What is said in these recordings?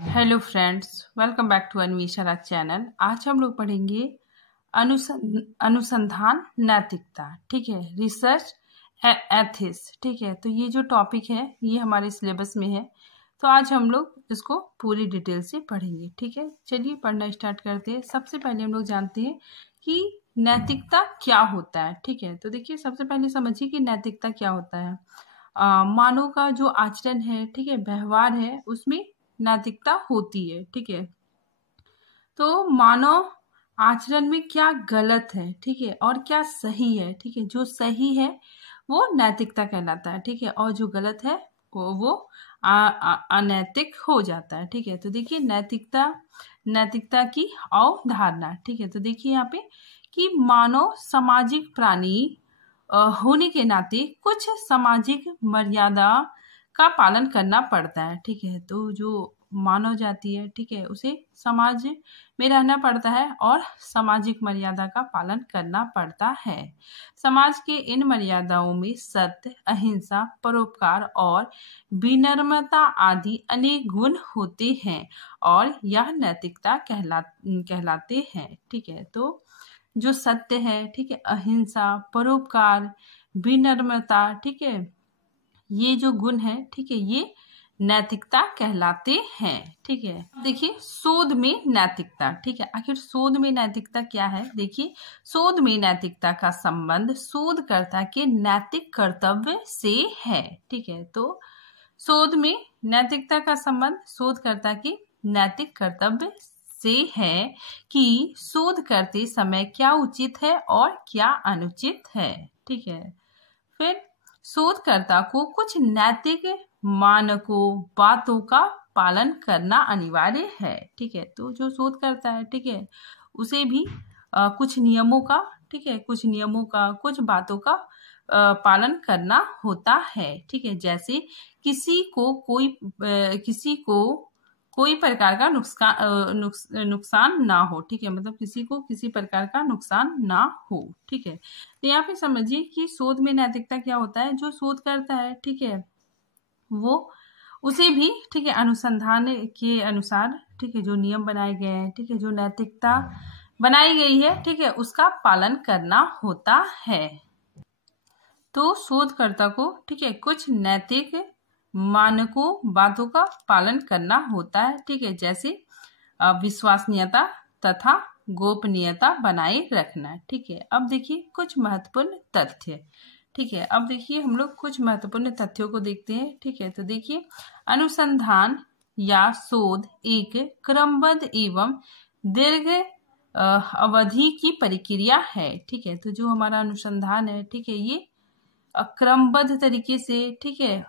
Hello friends, welcome back to Anvesha Raj channel. आज हम लोग पढ़ेंगे अनुसंधान नैतिकता। ठीक है, रिसर्च एथिक्स। ठीक है, तो ये जो टॉपिक है ये हमारे सिलेबस में है, तो आज हम लोग इसको पूरी डिटेल से पढ़ेंगे। ठीक है, चलिए पढ़ना स्टार्ट करते हैं। सबसे पहले हम लोग जानते हैं कि नैतिकता क्या होता है। ठीक है, तो देखिए सबसे पहले समझिए कि नैतिकता क्या होता है। मानव का जो आचरण है, ठीक है, व्यवहार है, उसमें नैतिकता होती है। ठीक है, तो मानव आचरण में क्या गलत है, ठीक है, और क्या सही है। ठीक है, जो सही है वो नैतिकता कहलाता है। ठीक है, और जो गलत है वो अनैतिक हो जाता है। ठीक है, तो देखिए नैतिकता की अवधारणा। ठीक है, तो देखिए यहाँ पे कि मानव सामाजिक प्राणी होने के नाते कुछ सामाजिक मर्यादा का पालन करना पड़ता है। ठीक है, तो जो मानव जाति है, ठीक है, उसे समाज में रहना पड़ता है और सामाजिक मर्यादा का पालन करना पड़ता है। समाज के इन मर्यादाओं में सत्य, अहिंसा, परोपकार और विनम्रता आदि अनेक गुण होते हैं और यह नैतिकता कहलाते हैं। ठीक है, तो जो सत्य है, ठीक है, अहिंसा, परोपकार, विनम्रता, ठीक है, ये जो गुण है, ठीक है, ये नैतिकता कहलाते हैं। ठीक है, देखिए शोध में नैतिकता। ठीक है, आखिर शोध में नैतिकता क्या है। देखिए शोध में नैतिकता का संबंध शोधकर्ता के नैतिक कर्तव्य से है। ठीक है, तो शोध में नैतिकता का संबंध शोधकर्ता के नैतिक कर्तव्य से है कि शोध करते समय क्या उचित है और क्या अनुचित है। ठीक है, फिर शोधकर्ता को कुछ नैतिक मानकों, बातों का पालन करना अनिवार्य है। ठीक है, तो जो शोध करता है, ठीक है, उसे भी कुछ नियमों का, ठीक है, कुछ नियमों का, कुछ बातों का पालन करना होता है। ठीक है, जैसे किसी को कोई प्रकार का नुकसान ना हो। ठीक है, मतलब किसी को किसी प्रकार का नुकसान ना हो। ठीक है, तो यहाँ पे समझिए कि शोध में नैतिकता क्या होता है। जो शोध करता है, ठीक है, वो उसे भी, ठीक है, अनुसंधान के अनुसार, ठीक है, जो नियम बनाए गए हैं, ठीक है, जो नैतिकता बनाई गई है, ठीक है, उसका पालन करना होता है। तो शोधकर्ता को, ठीक है, कुछ नैतिक मानकों, बातों का पालन करना होता है। ठीक है, जैसे विश्वसनीयता तथा गोपनीयता बनाए रखना। ठीक है, अब देखिए कुछ महत्वपूर्ण तथ्य। ठीक है, अब देखिए हम लोग कुछ महत्वपूर्ण तथ्यों को देखते हैं। ठीक है, तो देखिए अनुसंधान या शोध एक क्रमबद्ध एवं दीर्घ अवधि की प्रक्रिया है। ठीक है, तो जो हमारा अनुसंधान है, ठीक है, ये क्रमबद्ध तरीके से, ठीक है,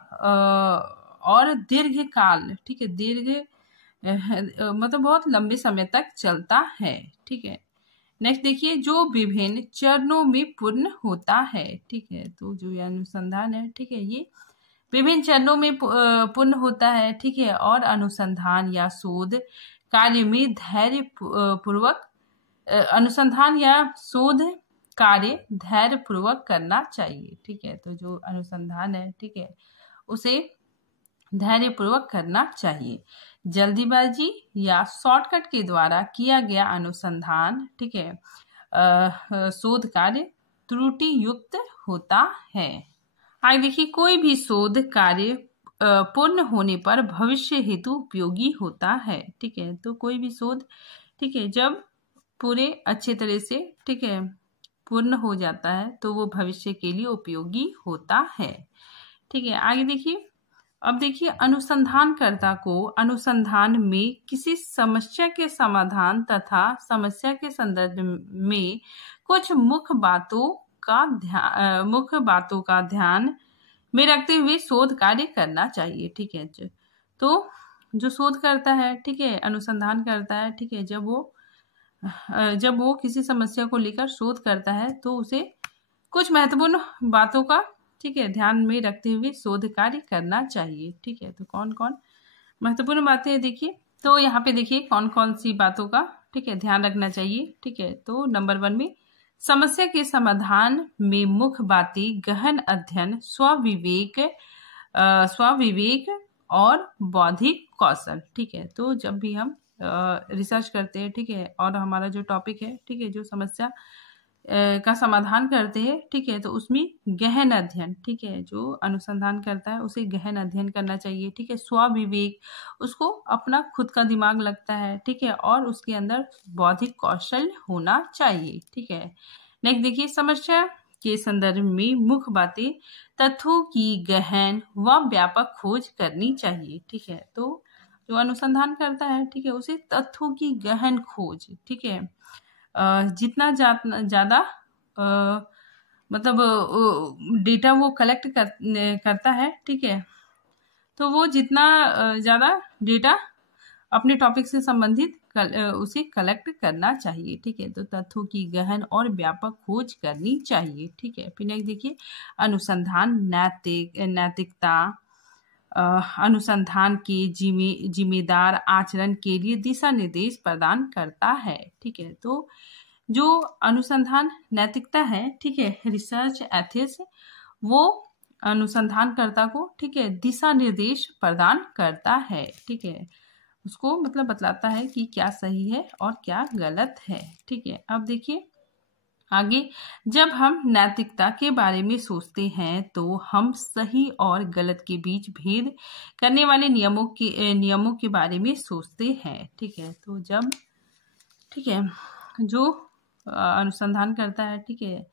और दीर्घ काल, ठीक है, मतलब बहुत लंबे समय तक चलता है। ठीक है, नेक्स्ट देखिए जो विभिन्न चरणों में पूर्ण होता है। ठीक है, तो जो ये अनुसंधान है, ठीक है, ये विभिन्न चरणों में पूर्ण होता है। ठीक है, और अनुसंधान या शोध कार्य में धैर्य पूर्वक अनुसंधान या शोध कार्य धैर्य पूर्वक करना चाहिए। ठीक है, तो जो अनुसंधान है, ठीक है, उसे धैर्य पूर्वक करना चाहिए। जल्दीबाजी या शॉर्टकट के द्वारा किया गया अनुसंधान, ठीक है, शोध कार्य त्रुटि युक्त होता है। आगे देखिए कोई भी शोध कार्य पूर्ण होने पर भविष्य हेतु उपयोगी होता है। ठीक है, तो कोई भी शोध, ठीक है, जब पूरे अच्छे तरह से, ठीक है, पूर्ण हो जाता है तो वो भविष्य के लिए उपयोगी होता है। ठीक है, आगे देखिए, अब देखिए अनुसंधानकर्ता को अनुसंधान में किसी समस्या के समाधान तथा समस्या के संदर्भ में कुछ मुख्य बातों का ध्यान में रखते हुए शोध कार्य करना चाहिए। ठीक है, तो जो शोध करता है, ठीक है, अनुसंधान करता है, ठीक है, जब वो किसी समस्या को लेकर शोध करता है तो उसे कुछ महत्वपूर्ण बातों का, ठीक है, ध्यान में रखते हुए शोध कार्य करना चाहिए। ठीक है, तो कौन कौन महत्वपूर्ण बातें हैं देखिए, तो यहाँ पे देखिए कौन कौन सी बातों का, ठीक है, ध्यान रखना चाहिए। ठीक है, तो नंबर 1 में समस्या के समाधान में मुख्य बातें गहन अध्ययन, स्वविवेक और बौद्धिक कौशल। ठीक है, तो जब भी हम रिसर्च करते हैं, ठीक है, और हमारा जो टॉपिक है, ठीक है, जो समस्या का समाधान करते हैं, ठीक है, तो उसमें गहन अध्ययन, ठीक है, जो अनुसंधान करता है उसे गहन अध्ययन करना चाहिए। ठीक है, स्वविवेक, उसको अपना खुद का दिमाग लगता है, ठीक है, और उसके अंदर बौद्धिक कौशल होना चाहिए। ठीक है, नेक्स्ट देखिए, समस्या के संदर्भ में मुख्य बातें, तथ्यों की गहन व व्यापक खोज करनी चाहिए। ठीक है, तो जो अनुसंधान करता है, ठीक है, उसे तथ्यों की गहन खोज, ठीक है, जितना ज़्यादा मतलब डेटा वो कलेक्ट करता है, ठीक है, तो वो जितना ज़्यादा डेटा अपने टॉपिक से संबंधित उसे कलेक्ट करना चाहिए। ठीक है, तो तथ्यों की गहन और व्यापक खोज करनी चाहिए। ठीक है, फिर नेक्स्ट देखिए, अनुसंधान नैतिकता अनुसंधान के जिम्मेदार आचरण के लिए दिशा निर्देश प्रदान करता है। ठीक है, तो जो अनुसंधान नैतिकता है, ठीक है, रिसर्च एथिक्स, वो अनुसंधानकर्ता को, ठीक है, दिशा निर्देश प्रदान करता है। ठीक है, उसको मतलब बतलाता है कि क्या सही है और क्या गलत है। ठीक है, अब देखिए आगे, जब हम नैतिकता के बारे में सोचते हैं तो हम सही और गलत के बीच भेद करने वाले नियमों के बारे में सोचते हैं। ठीक है, तो जब, ठीक है, जो अनुसंधान करता है, ठीक है,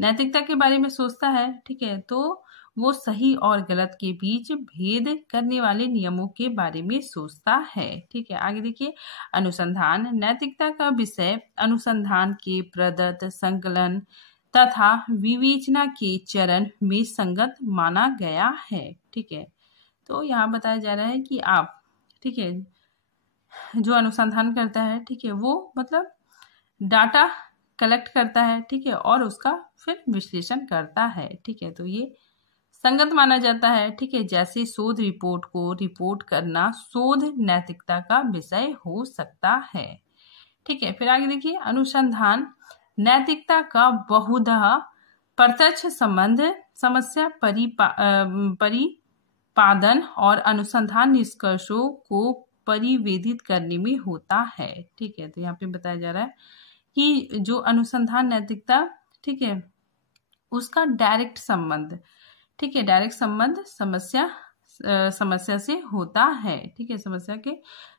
नैतिकता के बारे में सोचता है, ठीक है, तो वो सही और गलत के बीच भेद करने वाले नियमों के बारे में सोचता है। ठीक है, आगे देखिए, अनुसंधान नैतिकता का विषय अनुसंधान के प्रदत्त संकलन तथा विवेचना के चरण में संगत माना गया है। ठीक है, तो यहाँ बताया जा रहा है कि आप, ठीक है, जो अनुसंधान करता है, ठीक है, वो मतलब डाटा कलेक्ट करता है, ठीक है, और उसका फिर विश्लेषण करता है। ठीक है, तो ये संगत माना जाता है। ठीक है, जैसे शोध रिपोर्ट को रिपोर्ट करना शोध नैतिकता का विषय हो सकता है। ठीक है, फिर आगे देखिए, अनुसंधान नैतिकता का बहुधा प्रत्यक्ष संबंध समस्या परिपादन और अनुसंधान निष्कर्षों को परिवेदित करने में होता है। ठीक है, तो यहाँ पे बताया जा रहा है कि जो अनुसंधान नैतिकता, ठीक है, उसका डायरेक्ट संबंध, ठीक है, डायरेक्ट संबंध समस्या से होता है। ठीक है, समस्या के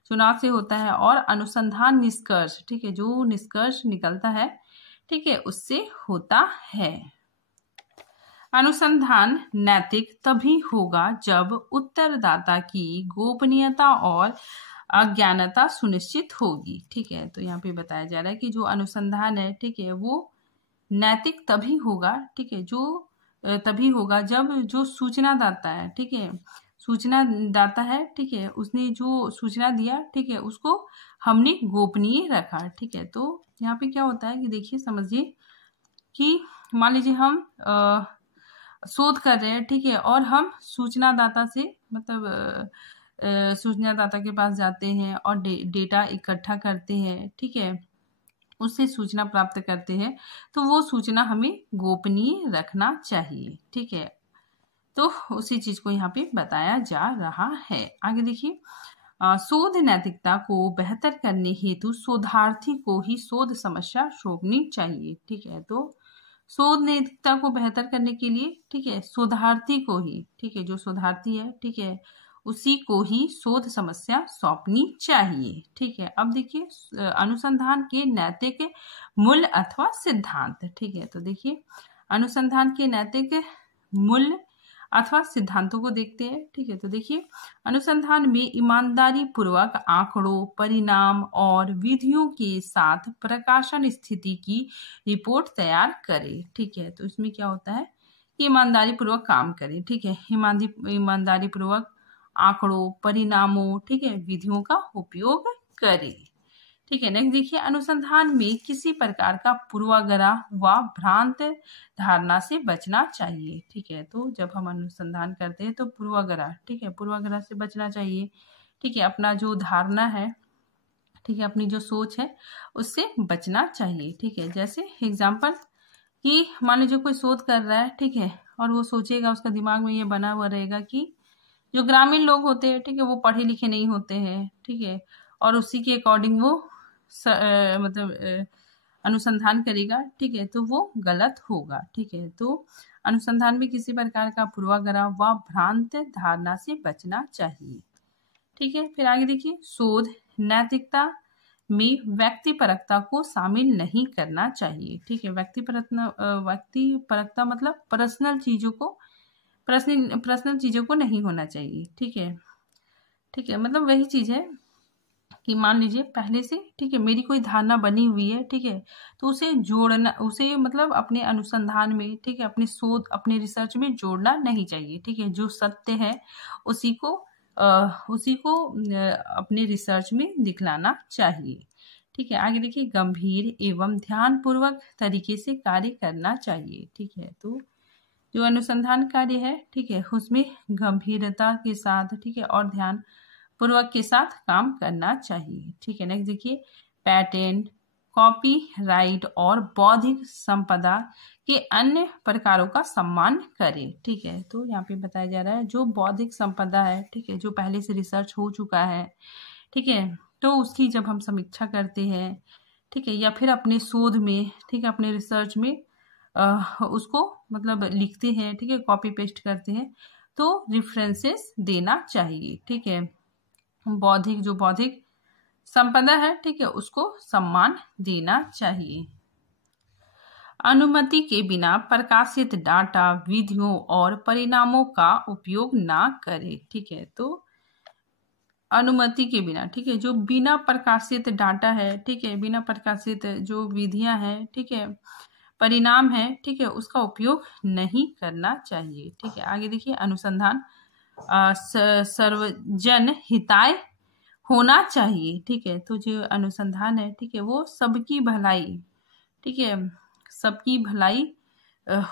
चुनाव से होता है, और अनुसंधान निष्कर्ष, ठीक है, जो निष्कर्ष निकलता है, ठीक है, उससे होता है। अनुसंधान नैतिक तभी होगा जब उत्तरदाता की गोपनीयता और अज्ञानता सुनिश्चित होगी। ठीक है, तो यहाँ पे बताया जा रहा है कि जो अनुसंधान है, ठीक है, वो नैतिक तभी होगा, ठीक है, जो तभी होगा जब जो सूचना दाता है, ठीक है, सूचना दाता है, ठीक है, उसने जो सूचना दिया, ठीक है, उसको हमने गोपनीय रखा। ठीक है, तो यहाँ पे क्या होता है कि देखिए, समझिए कि मान लीजिए हम शोध कर रहे हैं, ठीक है, और हम सूचना दाता से मतलब सूचना दाता के पास जाते हैं और डेटा इकट्ठा करते हैं, ठीक है, उससे सूचना प्राप्त करते हैं, तो वो सूचना हमें गोपनीय रखना चाहिए। ठीक है, तो उसी चीज को यहाँ पे बताया जा रहा है। आगे देखिए, शोध नैतिकता को बेहतर करने हेतु शोधार्थी को ही शोध समस्या सौंपनी चाहिए। ठीक है, तो शोध नैतिकता को बेहतर करने के लिए, ठीक है, शोधार्थी को ही, ठीक है, जो शोधार्थी है, ठीक है, उसी को ही शोध समस्या सौंपनी चाहिए। ठीक है, अब देखिए, अनुसंधान के नैतिक मूल्य अथवा सिद्धांत। ठीक है, तो देखिए, अनुसंधान के नैतिक मूल्य अथवा सिद्धांतों को देखते हैं। ठीक है, तो देखिए, अनुसंधान में ईमानदारी पूर्वक आंकड़ों, परिणाम और विधियों के साथ प्रकाशन स्थिति की रिपोर्ट तैयार करें। ठीक है, तो इसमें क्या होता है कि ईमानदारी पूर्वक काम करें। ठीक है, ईमानदारी पूर्वक आंकड़ों, परिणामों, ठीक है, विधियों का उपयोग करें। ठीक है, नेक्स्ट देखिए, अनुसंधान में किसी प्रकार का पूर्वाग्रह व भ्रांत धारणा से बचना चाहिए। ठीक है, तो जब हम अनुसंधान करते हैं तो पूर्वाग्रह, ठीक है, पूर्वाग्रह से बचना चाहिए। ठीक है, अपना जो धारणा है, ठीक है, अपनी जो सोच है, उससे बचना चाहिए। ठीक है, जैसे एग्जाम्पल कि मान लीजिए कोई शोध कर रहा है, ठीक है, और वो सोचेगा, उसका दिमाग में ये बना हुआ रहेगा कि जो ग्रामीण लोग होते हैं, ठीक है, वो पढ़े लिखे नहीं होते हैं, ठीक है, और उसी के अकॉर्डिंग वो अनुसंधान करेगा, ठीक है, तो वो गलत होगा, ठीक है। तो अनुसंधान में किसी प्रकार का पूर्वाग्रह व भ्रांत धारणा से बचना चाहिए, ठीक है। फिर आगे देखिए, शोध नैतिकता में व्यक्तिपरकता को शामिल नहीं करना चाहिए, ठीक है। व्यक्तिपरकता मतलब पर्सनल चीजों को नहीं होना चाहिए, ठीक है, ठीक है। मतलब वही चीज है कि मान लीजिए पहले से, ठीक है, मेरी कोई धारणा बनी हुई है, ठीक है, तो उसे जोड़ना, उसे मतलब अपने अनुसंधान में, ठीक है, अपने शोध, अपने रिसर्च में जोड़ना नहीं चाहिए, ठीक है। जो सत्य है उसी को अपने रिसर्च में दिखलाना चाहिए, ठीक है। आगे देखिए, गंभीर एवं ध्यानपूर्वक तरीके से कार्य करना चाहिए, ठीक है। तो जो अनुसंधान कार्य है, ठीक है, उसमें गंभीरता के साथ, ठीक है, और ध्यान पूर्वक के साथ काम करना चाहिए, ठीक है। नेक्स्ट देखिए, पेटेंट, कॉपीराइट और बौद्धिक संपदा के अन्य प्रकारों का सम्मान करें, ठीक है। तो यहाँ पे बताया जा रहा है जो बौद्धिक संपदा है, ठीक है, जो पहले से रिसर्च हो चुका है, ठीक है, तो उसकी जब हम समीक्षा करते हैं, ठीक है, या फिर अपने शोध में, ठीक है, अपने रिसर्च में उसको मतलब लिखते हैं, ठीक है, कॉपी पेस्ट करते हैं, तो रेफरेंसेस देना चाहिए, ठीक है। बौद्धिक संपदा है, ठीक है, उसको सम्मान देना चाहिए। अनुमति के बिना प्रकाशित डाटा, विधियों और परिणामों का उपयोग ना करें, ठीक है। तो अनुमति के बिना, ठीक है, जो बिना प्रकाशित डाटा है, ठीक है, बिना प्रकाशित जो विधियां हैं, ठीक है, परिणाम है, ठीक है, उसका उपयोग नहीं करना चाहिए, ठीक है। आगे देखिए, अनुसंधान सर्वजन हिताय होना चाहिए, ठीक है। तो जो अनुसंधान है, ठीक है, वो सबकी भलाई, ठीक है, सबकी भलाई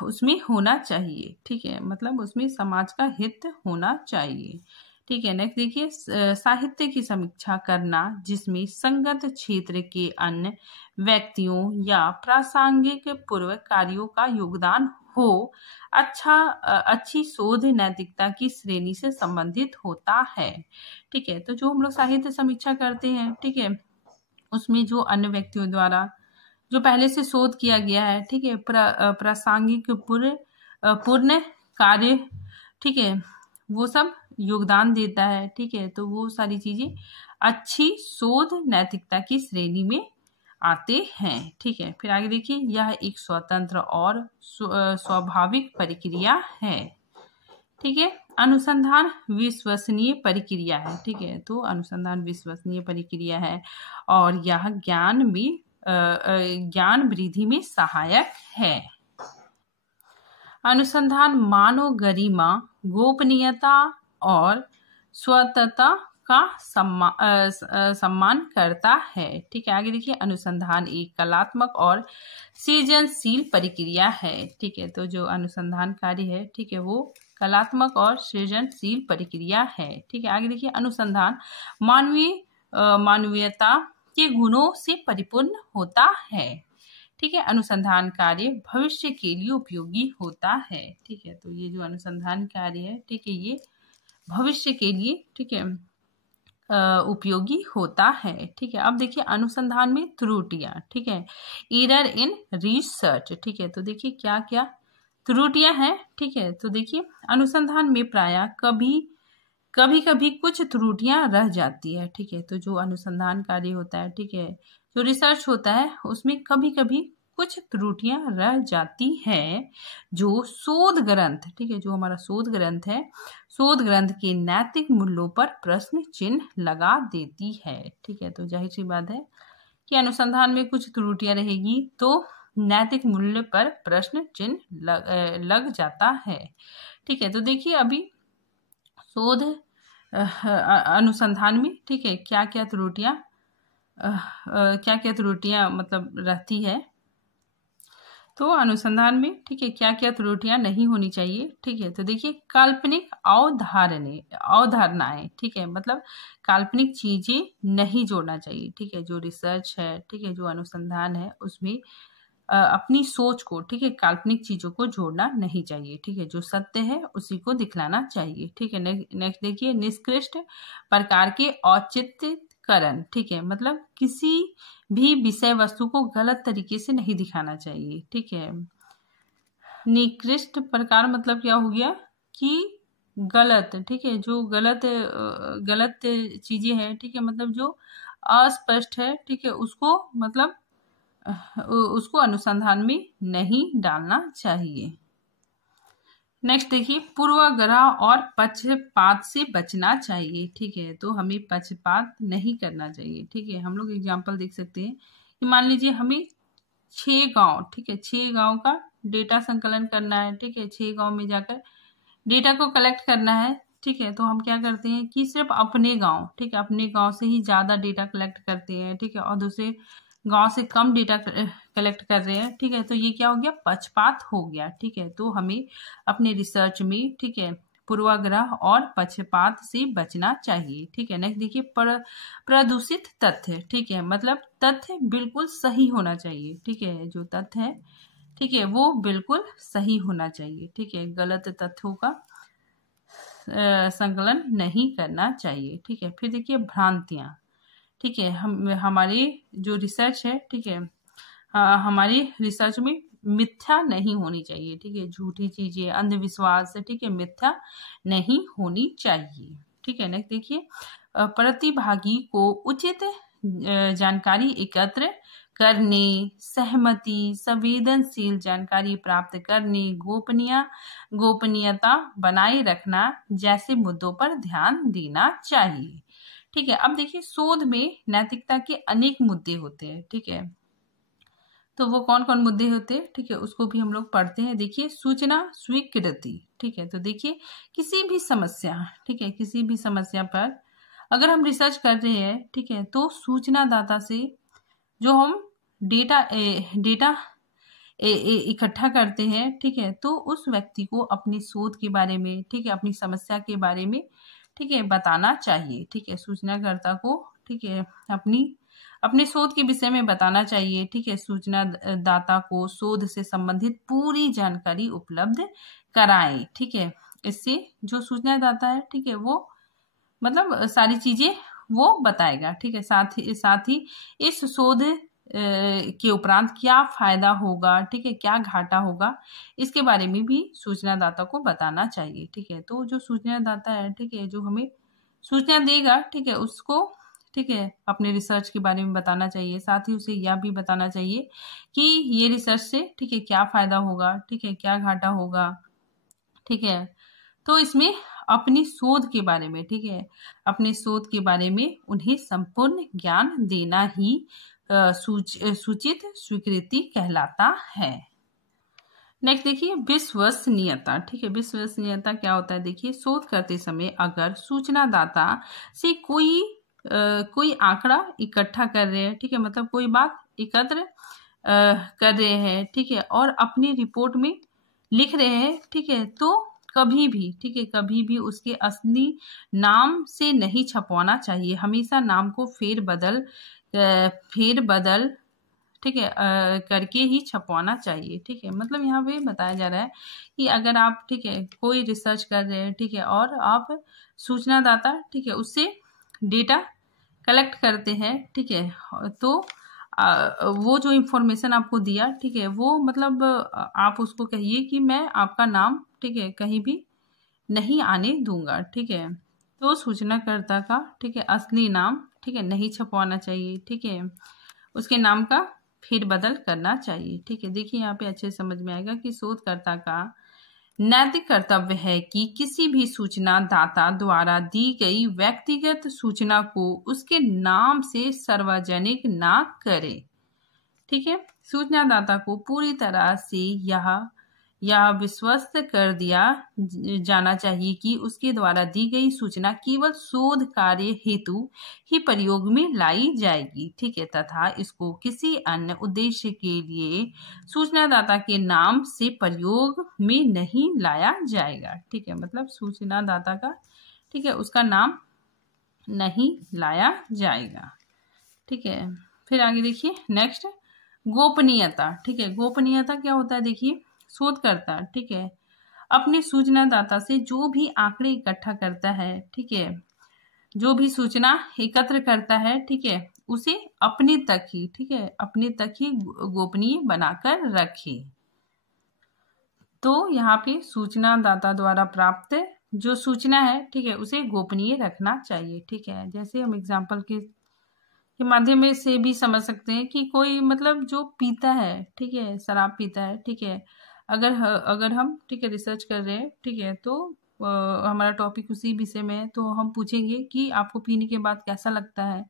उसमें होना चाहिए, ठीक है, मतलब उसमें समाज का हित होना चाहिए, ठीक है। नेक्स्ट देखिए, साहित्य की समीक्षा करना जिसमें संगत क्षेत्र के अन्य व्यक्तियों या प्रासंगिक पूर्व कार्यों का योगदान हो अच्छी शोध नैतिकता की श्रेणी से संबंधित होता है, ठीक है। तो जो हम लोग साहित्य समीक्षा करते हैं, ठीक है, उसमें जो अन्य व्यक्तियों द्वारा जो पहले से शोध किया गया है, ठीक है, प्रासंगिक पूर्ण कार्य, ठीक है, वो सब योगदान देता है, ठीक है। तो वो सारी चीजें अच्छी शोध नैतिकता की श्रेणी में आते हैं, ठीक है। फिर आगे देखिए, यह एक स्वतंत्र और स्वाभाविक प्रक्रिया है, ठीक है। अनुसंधान विश्वसनीय प्रक्रिया है, ठीक है। तो अनुसंधान विश्वसनीय प्रक्रिया है और यह ज्ञान वृद्धि में सहायक है। अनुसंधान मानव गरिमा, गोपनीयता और स्वतंत्रता का सम्मान करता है, ठीक है। आगे देखिए, अनुसंधान एक कलात्मक और सृजनशील प्रक्रिया है, ठीक है। तो जो अनुसंधान कार्य है, ठीक है, वो कलात्मक और सृजनशील प्रक्रिया है, ठीक है। आगे देखिए, अनुसंधान मानवीयता के गुणों से परिपूर्ण होता है, ठीक है। अनुसंधान कार्य भविष्य के लिए उपयोगी होता है, ठीक है। तो ये जो अनुसंधान कार्य है, ठीक है, ये भविष्य के लिए, ठीक है, उपयोगी होता है, ठीक है। अब देखिए, अनुसंधान में त्रुटियां, ठीक है, एरर इन रिसर्च, ठीक है। तो देखिए क्या क्या त्रुटियां हैं, ठीक है। तो देखिए, अनुसंधान में प्रायः कभी कुछ त्रुटियां रह जाती है, ठीक है। तो जो अनुसंधान कार्य होता है, ठीक है, जो रिसर्च होता है, उसमें कभी कुछ त्रुटियां रह जाती है जो शोध ग्रंथ, ठीक है, जो हमारा शोध ग्रंथ है, शोध ग्रंथ के नैतिक मूल्यों पर प्रश्न चिन्ह लगा देती है, ठीक है। तो जाहिर सी बात है कि अनुसंधान में कुछ त्रुटियां रहेगी तो नैतिक मूल्य पर प्रश्न चिन्ह लग जाता है, ठीक है। तो देखिए, अभी शोध अनुसंधान में, ठीक है, क्या क्या त्रुटियां मतलब रहती है। तो अनुसंधान में, ठीक है, क्या क्या त्रुटियां नहीं होनी चाहिए, ठीक है। तो देखिए, काल्पनिक अवधारणाएं, ठीक है, मतलब काल्पनिक चीजें नहीं जोड़ना चाहिए, ठीक है। जो रिसर्च है, ठीक है, जो अनुसंधान है, उसमें अपनी सोच को, ठीक है, काल्पनिक चीजों को जोड़ना नहीं चाहिए, ठीक है, जो सत्य है उसी को दिखलाना चाहिए, ठीक है। नेक्स्ट देखिए, निष्कृष्ट प्रकार के औचित्यकरण, ठीक है, मतलब किसी भी विषय वस्तु को गलत तरीके से नहीं दिखाना चाहिए, ठीक है। निकृष्ट प्रकार मतलब क्या हो गया कि गलत, ठीक है, जो गलत चीजें हैं, ठीक है, मतलब जो अस्पष्ट है, ठीक है, उसको मतलब उसको अनुसंधान में नहीं डालना चाहिए। नेक्स्ट देखिए, पूर्वाग्रह और पक्षपात से बचना चाहिए, ठीक है, तो हमें पक्षपात नहीं करना चाहिए, ठीक है। हम लोग एग्जांपल देख सकते हैं कि मान लीजिए हमें 6 गांव, ठीक है, 6 गांव का डेटा संकलन करना है, ठीक है, 6 गांव में जाकर डेटा को कलेक्ट करना है, ठीक है, तो हम क्या करते हैं कि सिर्फ अपने गांव, ठीक है, अपने गांव से ही ज्यादा डेटा कलेक्ट करते हैं, ठीक है, और दूसरे गांव से कम डेटा कलेक्ट कर रहे हैं, ठीक है, तो ये क्या हो गया, पक्षपात हो गया, ठीक है। तो हमें अपने रिसर्च में, ठीक है, पूर्वाग्रह और पक्षपात से बचना चाहिए, ठीक है। नेक्स्ट देखिए, प्रदूषित तथ्य, ठीक है, मतलब तथ्य बिल्कुल सही होना चाहिए, ठीक है, जो तथ्य है, ठीक है, वो बिल्कुल सही होना चाहिए, ठीक है, गलत तथ्यों का संकलन नहीं करना चाहिए, ठीक है। फिर देखिए, भ्रांतियां, ठीक है, हमारी जो रिसर्च है, ठीक है, हमारी रिसर्च में मिथ्या नहीं होनी चाहिए, ठीक है, झूठी चीजें, अंधविश्वास, ठीक है, मिथ्या नहीं होनी चाहिए, ठीक है। नेक्स्ट देखिए, प्रतिभागी को उचित जानकारी एकत्र करने, सहमति, संवेदनशील जानकारी प्राप्त करने, गोपनीयता बनाए रखना जैसे मुद्दों पर ध्यान देना चाहिए, ठीक है। अब देखिए, शोध में नैतिकता के अनेक मुद्दे होते हैं, ठीक है, तो वो कौन कौन मुद्दे होते हैं, ठीक है, उसको भी हम लोग पढ़ते हैं। देखिए, सूचना स्वीकृति, ठीक है, तो देखिए किसी भी समस्या, ठीक है, किसी भी समस्या पर अगर हम रिसर्च कर रहे हैं, ठीक है, तो सूचनादाता से जो हम डेटा इकट्ठा करते हैं, ठीक है, तो उस व्यक्ति को अपनी शोध के बारे में, ठीक है, अपनी समस्या के बारे में, ठीक है, बताना चाहिए, ठीक है, सूचनाकर्ता को, ठीक है, अपने शोध के विषय में बताना चाहिए, ठीक है, सूचनादाता को शोध से संबंधित पूरी जानकारी उपलब्ध कराएं, ठीक है। इससे जो सूचनादाता है, ठीक है, वो मतलब सारी चीजें वो बताएगा, ठीक है, साथ ही इस शोध के उपरांत क्या फायदा होगा, ठीक है, क्या घाटा होगा, इसके बारे में भी सूचनादाता को बताना चाहिए, ठीक है। तो जो सूचनादाता है, ठीक है, जो हमें सूचना देगा, ठीक है, उसको, ठीक है, अपने रिसर्च के बारे में बताना चाहिए, साथ ही उसे यह भी बताना चाहिए कि ये रिसर्च से, ठीक है, क्या फायदा होगा, ठीक है, क्या घाटा होगा, ठीक है। तो इसमें अपनी शोध के बारे में, ठीक है, अपने शोध के बारे में उन्हें संपूर्ण ज्ञान देना ही सूचित स्वीकृति कहलाता है। नेक्स्ट देखिए, विश्वसनीयता, ठीक है, विश्वसनीयता क्या होता है, देखिए, शोध करते समय अगर सूचनादाता से कोई आंकड़ा इकट्ठा कर रहे हैं, ठीक है, मतलब कोई बात एकत्र कर रहे हैं, ठीक है, और अपनी रिपोर्ट में लिख रहे हैं, ठीक है, तो कभी भी, ठीक है, कभी भी उसके असली नाम से नहीं छपवाना चाहिए, हमेशा नाम को फेरबदल ठीक है करके ही छपवाना चाहिए, ठीक है। मतलब यहाँ पे बताया जा रहा है कि अगर आप, ठीक है, कोई रिसर्च कर रहे हैं, ठीक है, और आप सूचनादाता, ठीक है, उससे डेटा कलेक्ट करते हैं, ठीक है, तो वो जो इन्फॉर्मेशन आपको दिया, ठीक है, वो मतलब आप उसको कहिए कि मैं आपका नाम, ठीक है, कहीं भी नहीं आने दूंगा, ठीक है। तो सूचनाकर्ता का, ठीक है, असली नाम, ठीक है, नहीं छपवाना चाहिए, ठीक है, उसके नाम का फेरबदल करना चाहिए, ठीक है। देखिए, यहाँ पे अच्छे समझ में आएगा कि शोधकर्ता का नैतिक कर्तव्य है कि किसी भी सूचना दाता द्वारा दी गई व्यक्तिगत सूचना को उसके नाम से सार्वजनिक ना करे, ठीक है। सूचनादाता को पूरी तरह से यह विश्वस्त कर दिया जाना चाहिए कि उसके द्वारा दी गई सूचना केवल शोध कार्य हेतु ही प्रयोग में लाई जाएगी, ठीक है, तथा इसको किसी अन्य उद्देश्य के लिए सूचनादाता के नाम से प्रयोग में नहीं लाया जाएगा, ठीक है, मतलब सूचनादाता का, ठीक है, उसका नाम नहीं लाया जाएगा, ठीक है। फिर आगे देखिए, नेक्स्ट, गोपनीयता, ठीक है। गोपनीयता क्या होता है, देखिए शोधकर्ता, ठीक है, अपने सूचनादाता से जो भी आंकड़े इकट्ठा करता है, ठीक है, जो भी सूचना एकत्र करता है, ठीक है, उसे अपने तक ही, ठीक है, अपने तक ही गोपनीय बनाकर रखे। तो यहाँ पे सूचनादाता द्वारा प्राप्त जो सूचना है, ठीक है, उसे गोपनीय रखना चाहिए, ठीक है। जैसे हम एग्जाम्पल के माध्यम से भी समझ सकते हैं कि कोई मतलब जो पीता है, ठीक है, शराब पीता है, ठीक है, अगर हम, ठीक है, रिसर्च कर रहे हैं, ठीक है, तो हमारा टॉपिक उसी विषय में है, तो हम पूछेंगे कि आपको पीने के बाद कैसा लगता है,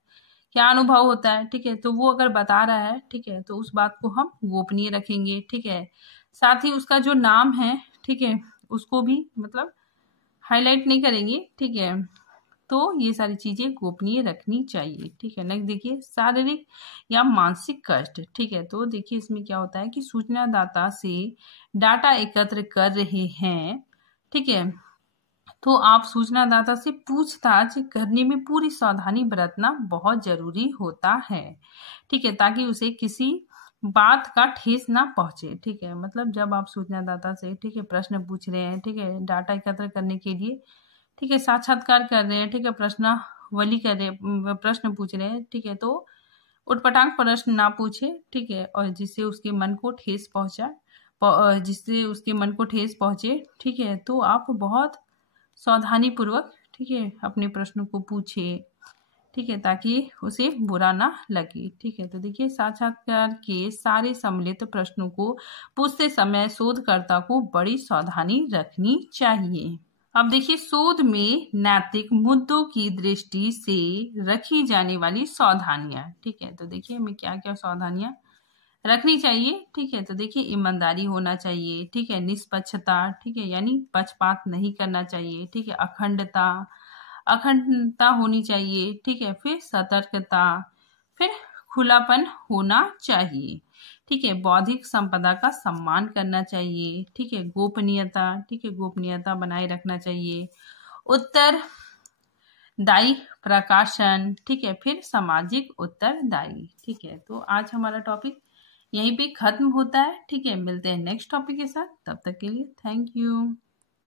क्या अनुभव होता है, ठीक है, तो वो अगर बता रहा है, ठीक है, तो उस बात को हम गोपनीय रखेंगे, ठीक है। साथ ही उसका जो नाम है, ठीक है, उसको भी मतलब हाईलाइट नहीं करेंगे, ठीक है। तो ये सारी चीजें गोपनीय रखनी चाहिए, ठीक है। नेक्स्ट देखिए, शारीरिक या मानसिक कष्ट, ठीक है। तो देखिए इसमें क्या होता है कि सूचनादाता से डाटा एकत्र कर रहे हैं, ठीक है, तो आप सूचनादाता से पूछताछ करने में पूरी सावधानी बरतना बहुत जरूरी होता है, ठीक है, ताकि उसे किसी बात का ठेस ना पहुंचे, ठीक है। मतलब जब आप सूचनादाता से, ठीक है, प्रश्न पूछ रहे हैं, ठीक है, डाटा एकत्र करने के लिए, ठीक है, साक्षात्कार कर रहे हैं, ठीक है, प्रश्नावली कर रहे हैं, प्रश्न पूछ रहे हैं, ठीक है, तो उटपटांग प्रश्न ना पूछे, ठीक है, और जिससे उसके मन को ठेस पहुंचे, ठीक है, तो आप बहुत सावधानी पूर्वक, ठीक है, अपने प्रश्नों को पूछे, ठीक है, ताकि उसे बुरा ना लगे, ठीक है। तो देखिए साक्षात्कार के सारे सम्मिलित प्रश्नों को पूछते समय शोधकर्ता को बड़ी सावधानी रखनी चाहिए। अब देखिए शोध में नैतिक मुद्दों की दृष्टि से रखी जाने वाली सावधानियां, ठीक है। तो देखिए हमें क्या क्या सावधानियां रखनी चाहिए, ठीक है। तो देखिए ईमानदारी होना चाहिए, ठीक है, निष्पक्षता, ठीक है, यानी पक्षपात नहीं करना चाहिए, ठीक है, अखंडता होनी चाहिए, ठीक है, फिर सतर्कता, फिर खुलापन होना चाहिए, ठीक है, बौद्धिक संपदा का सम्मान करना चाहिए, ठीक है, गोपनीयता, ठीक है, गोपनीयता बनाए रखना चाहिए, उत्तरदायी प्रकाशन, ठीक है, फिर सामाजिक उत्तरदायी, ठीक है। तो आज हमारा टॉपिक यहीं पे खत्म होता है, ठीक है। मिलते हैं नेक्स्ट टॉपिक के साथ, तब तक के लिए थैंक यू।